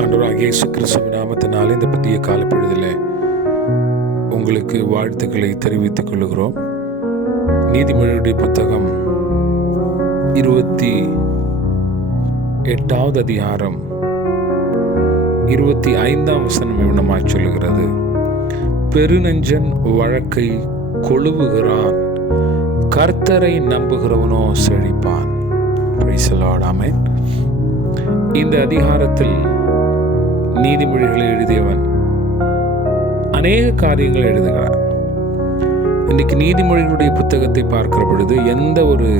ஆண்டவராகிய இயேசு கிறிஸ்துவின் நாமத்தினாலே இந்த புதிய காலப்பொழுதில் உங்களுக்கு வாழ்த்துக்களை தெரிவித்துக் கொள்கிறோம். நீதிமொழியுடைய புத்தகம் 28வது அதிகாரம் 25ஆம் வசனம் இவ்விதமாய் சொல்லுகிறது: பெருநெஞ்சன் வழக்கை கொழுவுகிறான், கர்த்தரை நம்புகிறவனோ செழிப்பான். Praise the Lord. ஆமென். இந்த அதிகாரத்தில் நீதிமொழிகளை எழுதியவன் அநேக காரியங்களை எழுதுகிறார். இன்னைக்கு நீதிமொழிகளுடைய புத்தகத்தை பார்க்கிற பொழுது எந்த ஒரு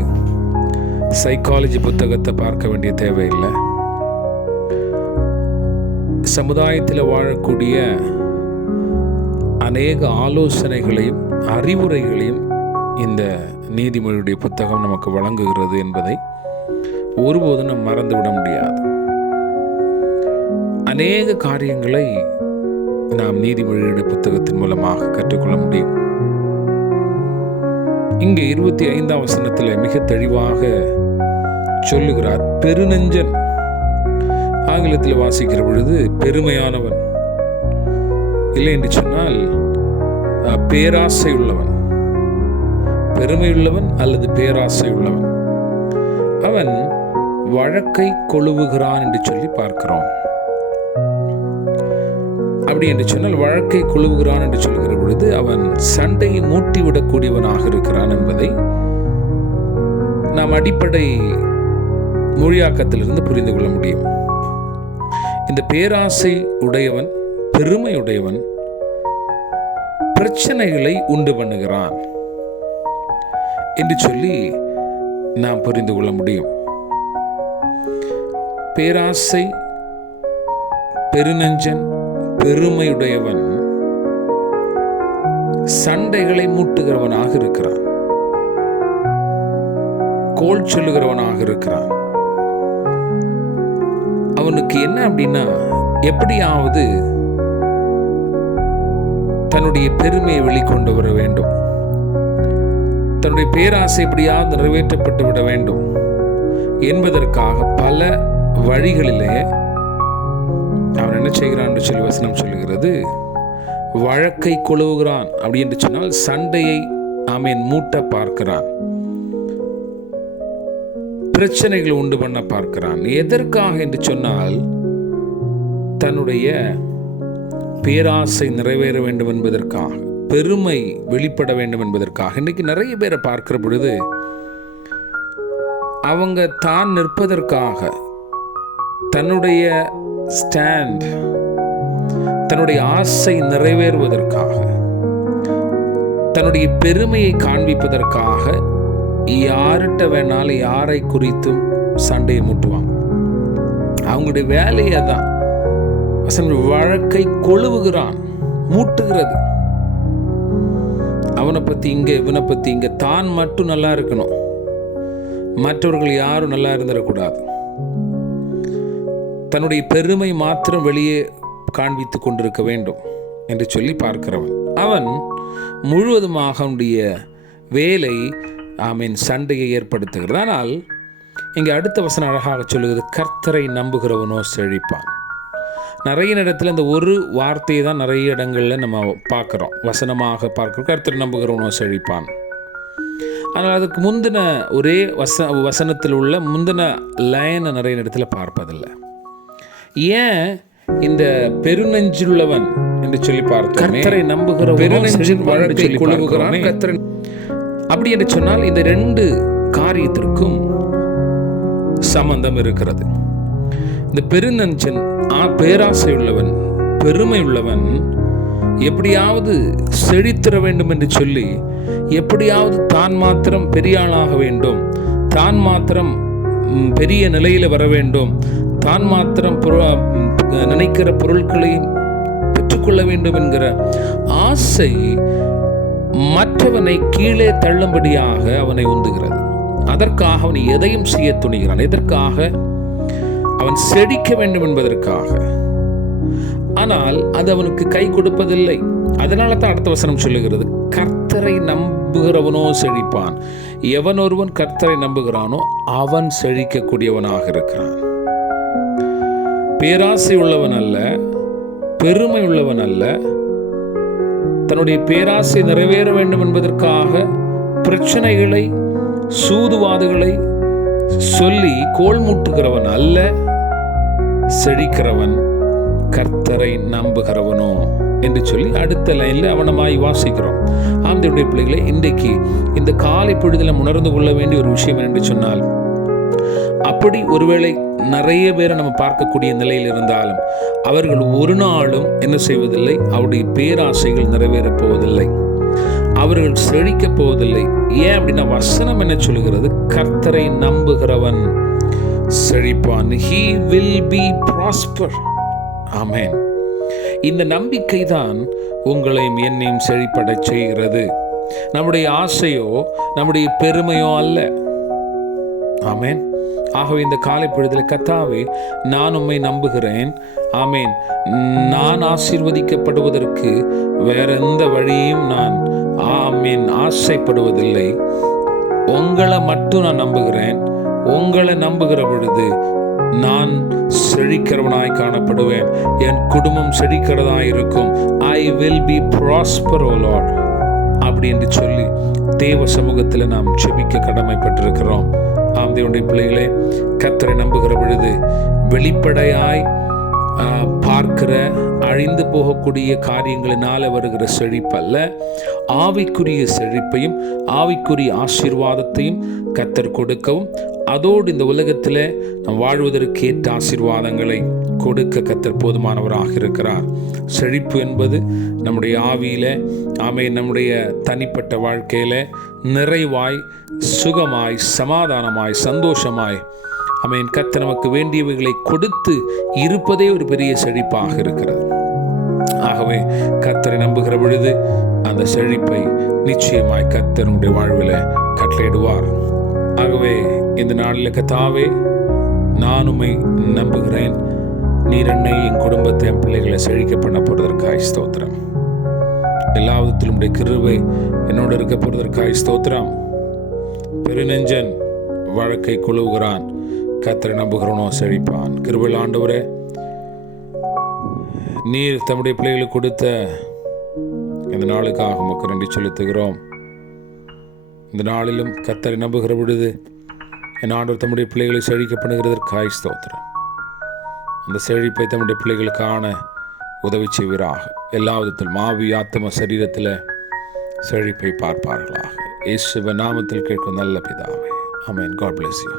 சைக்காலஜி புத்தகத்தை பார்க்க வேண்டிய தேவையில்லை. சமுதாயத்தில் வாழக்கூடிய அநேக ஆலோசனைகளையும் அறிவுரைகளையும் இந்த நீதிமொழியுடைய புத்தகம் நமக்கு வழங்குகிறது என்பதை ஒருபோதும் நாம் மறந்துவிட முடியாது. அநேக காரியங்களை நாம் நீதிமொழியுடைய புத்தகத்தின் மூலமாக கற்றுக்கொள்ள முடியும். இங்கே 25ஆம் வசனத்தில் மிக தெளிவாக சொல்லுகிறார், பெருநெஞ்சன். ஆங்கிலத்தில் வாசிக்கிற பொழுது பெருமையானவன் இல்லை என்று சொன்னால் பேராசை உள்ளவன், பெருமையுள்ளவன் அல்லது பேராசை உள்ளவன். அவன் வழக்கை கொழுவுகிறான் என்று சொல்லி பார்க்கிறோம். அப்படி என்று சொன்னால் வழக்கை கொழுவுகிறான் என்று சொல்கிற பொழுது அவன் சண்டையை மூட்டிவிடக்கூடியவனாக இருக்கிறான் என்பதை நாம் அடிப்படை மொழியாக்கத்திலிருந்து புரிந்து கொள்ள முடியும். இந்த பேராசை உடையவன், பெருமை உடையவன் பிரச்சனைகளை உண்டு பண்ணுகிறான் என்று சொல்லி நாம் புரிந்து கொள்ள முடியும். பேராசை, பெருநெஞ்சன், பெருமையுடையவன் சண்டைகளை மூட்டுகிறவனாக இருக்கிறான், கோல் சொல்லுகிறவனாக இருக்கிறான். அவனுக்கு என்ன அப்படின்னா, எப்படியாவது தன்னுடைய பெருமையை வெளிக்கொண்டு வர வேண்டும், தன்னுடைய பேராசை எப்படியாவது நிறைவேற்றப்பட்டு விட வேண்டும் என்பதற்காக பல வழிகளிலே அவன் என்ன செய்கிறான் என்று சொல்லி வசனம் சொல்லுகிறது. வழக்கை கொழுவுகிறான் அப்படி என்று சொன்னால் சண்டையை அவன் மூட்ட பார்க்கிறான், பிரச்சனைகளை உண்டு பண்ண பார்க்கிறான். எதற்காக என்று சொன்னால் தன்னுடைய பேராசை நிறைவேற வேண்டும் என்பதற்காக, பெருமை வெளிப்பட வேண்டும் என்பதற்காக. இன்னைக்கு நிறைய பேரை பார்க்கிற பொழுது அவங்க தான் நிற்பதற்காக, தன்னுடைய ஸ்டாண்ட், தன்னுடைய ஆசை நிறைவேறுவதற்காக, தன்னுடைய பெருமையை காண்பிப்பதற்காக யார்கிட்ட வேணாலும் யாரை குறித்தும் சண்டையை மூட்டுவாங்க. அவங்களுடைய வேலையை தான் வழக்கை கொழுவுகிறான், மூட்டுகிறது. அவனை பற்றி இங்கே, இவனை பற்றி இங்கே, தான் மட்டும் நல்லா இருக்கணும், மற்றவர்கள் யாரும் நல்லா இருந்துடக்கூடாது. தன்னுடைய பெருமை மாத்திரம் வெளியே காண்பித்து கொண்டிருக்க வேண்டும் என்று சொல்லி பார்க்கிறவன். அவன் முழுவதுமாக அவனுடைய வேலை சண்டையை ஏற்படுத்துகிறது. ஆனால் இங்கே அடுத்த வசனம் அழகாக சொல்லுகிறது, கர்த்தரை நம்புகிறவனோ செழிப்பான். நிறைய இடத்துல இந்த ஒரு வார்த்தையை தான் நிறைய இடங்களில் நம்ம பார்க்குறோம், வசனமாக பார்க்குறோம், கர்த்தரை நம்புகிறவனோ செழிப்பான். ஆனால் அதுக்கு முந்தின ஒரே வசனத்தில் உள்ள முந்தின லைனை நிறைய இடத்துல பார்ப்பதில்லை. ஏன் இந்த பெருநெஞ்சுள்ளவன் என்று சொல்லி பார்த்தோம், கர்த்தரை நம்புகிற பெருநெஞ்சின் வழக்கை கொழுவுகிறான், கர்த்தரை அப்படி என்று சொன்னால் இந்த ரெண்டு காரியத்திற்கும் சம்பந்தம் இருக்கிறது. இந்த பெருநெஞ்சன், பேராசை உள்ளவன், பெருமை உள்ளவன் எப்படியாவது செழித்திர வேண்டும் என்று சொல்லி, எப்படியாவது தான் மாத்திரம் பெரிய ஆளாக வேண்டும், தான் மாத்திரம் பெரிய நிலையில் வர வேண்டும், தான் மாத்திரம் நினைக்கிற பொருட்களை பெற்றுக்கொள்ள வேண்டும் என்கிற ஆசை மற்றவனை கீழே தள்ளும்படியாக அவனை உந்துகிறது. அதற்காக அவன் எதையும் செய்ய துணிகிறான். எதற்காக? அவன் செழிக்க வேண்டும் என்பதற்காக. ஆனால் அது அவனுக்கு கை கொடுப்பதில்லை. அதனால தான் அடுத்த வசனம் சொல்லுகிறது, கர்த்தரை நம்புகிறவனோ செழிப்பான். எவன் ஒருவன் கர்த்தரை நம்புகிறானோ அவன் செழிக்கக்கூடியவனாக இருக்கிறான். பேராசை உள்ளவன் அல்ல, பெருமை உள்ளவன் அல்ல, தன்னுடைய பேராசை நிறைவேற வேண்டும் என்பதற்காக பிரச்சனைகளை, சூதுவாதுகளை சொல்லி கோல் மூட்டுகிறவன் அல்ல, செழிக்கிறவன் கர்த்தரை நம்புகிறவனோ என்று சொல்லி அடுத்த லைன்ல அவனமாய் வாசிக்கிறோம். ஆண்டவருடைய பிள்ளைகளை, இன்றைக்கு இந்த காலை பொழுதில் உணர்ந்து கொள்ள வேண்டிய ஒரு விஷயம் என்று சொன்னால், அப்படி ஒருவேளை நிறைய பேரை நம்ம பார்க்கக்கூடிய நிலையில் இருந்தாலும் அவர்கள் ஒரு நாளும் என்ன செய்வதில்லை, அவருடைய பேராசைகள் நிறைவேறப் போவதில்லை, அவர்கள் செழிக்கப் போவதில்லை. ஏன் அப்படின்னா வசனம் என்ன சொல்லுகிறது? கர்த்தரை நம்புகிறவன் செழிப்பான். He will be prosper. ஆமென். இந்த நம்பிக்கை தான் உங்களையும் என்னையும் செழிப்படை செய்கிறது. நம்முடைய ஆசையோ நம்முடைய பெருமையோ அல்ல. ஆமென். ஆகவே இந்த காலை பொழுதில் கர்த்தாவே, நான் உம்மை நம்புகிறேன். ஆமென். நான் ஆசீர்வதிக்கப்படுவதற்கு வேற எந்த வழியும் நான் ஆசைப்படுவதில்லை. உங்களை மட்டும் நான் நம்புகிறேன். உங்களை நம்புகிற பொழுது நான் செழிக்கிறவனாய் காணப்படுவேன். என் குடும்பம் செழிக்கிறதாய் இருக்கும். I will be prosper, O Lord. அப்படி என்று சொல்லி தேவ சமூகத்தில் நாம் ஜெபிக்க கடமைப்பட்டிருக்கிறோம். ஆம் தேவனுடைய பிள்ளைகளே, கர்த்தரை நம்புகிற பொழுது வெளிப்படையாய் பார்க்கிற அழிந்து போகக்கூடிய காரியங்களினால வருகிற செழிப்பல்ல, ஆவிக்குரிய செழிப்பையும் ஆவிக்குரிய ஆசீர்வாதத்தையும் கர்த்தர் கொடுக்கவும், அதோடு இந்த உலகத்தில் நாம் வாழ்வதற்கேற்ற ஆசீர்வாதங்களை கொடுக்க கர்த்தர் போதுமானவராக இருக்கிறார். செழிப்பு என்பது நம்முடைய ஆவியில், நம்முடைய தனிப்பட்ட வாழ்க்கையில் நிறைவாய், சுகமாய், சமாதானமாய், சந்தோஷமாய் கர்த்தர் நமக்கு வேண்டியவைகளை கொடுத்து இருப்பதே ஒரு பெரிய செழிப்பாக இருக்கிறது. ஆகவே கர்த்தரை நம்புகிற பொழுது அந்த செழிப்பை நிச்சயமாய் கர்த்தர் உங்களுடைய வாழ்வில் கட்டளையிடுவார். ஆகவே இந்த நாளில் கர்த்தாவே, நான் உம்மை நம்புகிறேன். நீர் என்னை, என் குடும்பத்தை, என் பிள்ளைகளை செழிக்க பண்ண போறதற்காய் ஸ்தோத்திரம். எல்லா விதத்திலும் உடைய கிருபை என்னோடு இருக்க போறதற்காய் ஸ்தோத்திரம். பெருநெஞ்சன் வழக்கை குழுவுகிறான், கர்த்தரை நம்புகிறவனோ செழிப்பான். கிருபையில் ஆண்டவரே, நீர் தம்முடைய பிள்ளைகளுக்கு கொடுத்த இந்த நாளுக்காக உமக்கு நன்றி செலுத்துகிறோம். இந்த நாளிலும் கர்த்தரை நம்புகிற பொழுது என் ஆண்டவர் தம்முடைய பிள்ளைகளை செழிக்க பண்ணுகிறதற்காய் ஸ்தோத்திரம். அந்த செழிப்பை தம்முடைய பிள்ளைகளுக்கான உதவி செய்வீராக. எல்லா விதத்திலும் ஆவி, ஆத்ம, சரீரத்தில் செழிப்பை பார்ப்பார்களாக. இயேசுவின் நாமத்தில் கேட்கும் நல்ல பிதாவே. ஆமென். God bless you.